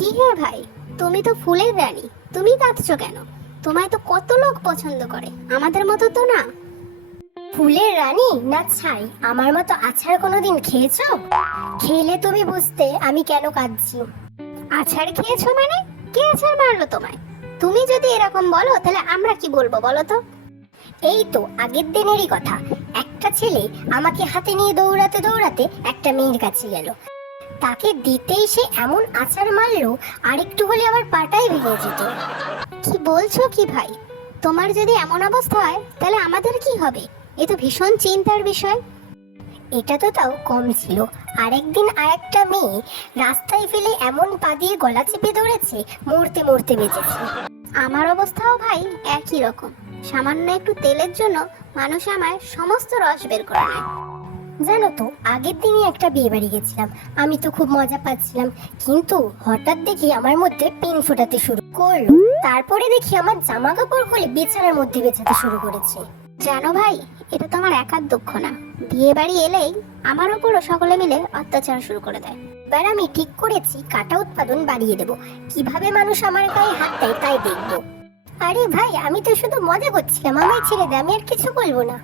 কি হে ভাই, তুমি তো ফুলের রানী, তুমি কাঁদছো কেন? তোমায় তো কত লোক পছন্দ করে, আমাদের মতো তো না। ফুলের রানী না ছাই, আমার মতো আছাড় কোনোদিন খেয়েছো? খেলে তুমি বুঝতে আমি কেন কাঁদছি। আছাড় খেয়েছো মানে? কে আছাড় মারলো তোমায়? তুমি যদি এরকম বলো তাহলে আমরা কি বলবো বলো তো? এই তো আগের দিনেরই কথা, একটা ছেলে আমাকে হাতে নিয়ে দৌড়াতে দৌড়াতে একটা মেয়ের কাছে গেল। তাকে দিতেই সে এমন আছাড় মারলো, আরেকটু হলে আমার পাটাই ভেঙে যেত। কি বলছো কি ভাই? তোমার যদি এমন অবস্থা হয় তাহলে আমাদের কি হবে? এ তো ভীষণ চিন্তার বিষয়। এটা তো তাও কম ছিল, আরেকদিন আরেকটা মেয়ে রাস্তায় ফেলে এমন পা দিয়ে গলা চেপে ধরেছে, মরতে মরতে বেঁচেছে। আমার অবস্থাও ভাই একই রকম। সামান্য একটু তেলের জন্য মানুষ আমায় সমস্ত রস বের করে নেয়। জানো তো, আগের দিনই একটা বিয়ে বাড়ি গেছিলাম, আমি তো খুব মজা পাচ্ছিলাম, কিন্তু হঠাৎ দেখি আমার মধ্যে পিন ফোটাতে শুরু করলো। তারপরে দেখি আমার জামা কাপড় খুলে বিছানার মধ্যে বেছাতে শুরু করেছে। জানো ভাই, এটা তো আমার একার দুঃখ না, বিয়ে বাড়ি এলেই আমার উপরও সকলে মিলে অত্যাচার শুরু করে দেয়। এবার আমি ঠিক করেছি কাটা উৎপাদন বাড়িয়ে দেব, কিভাবে মানুষ আমার গায়ে হাত দেয় তাই দেখবো। আরে ভাই, আমি তো শুধু মজা করছিলাম, আমায় ছেড়ে দে, আমি আর কিছু বলবো না।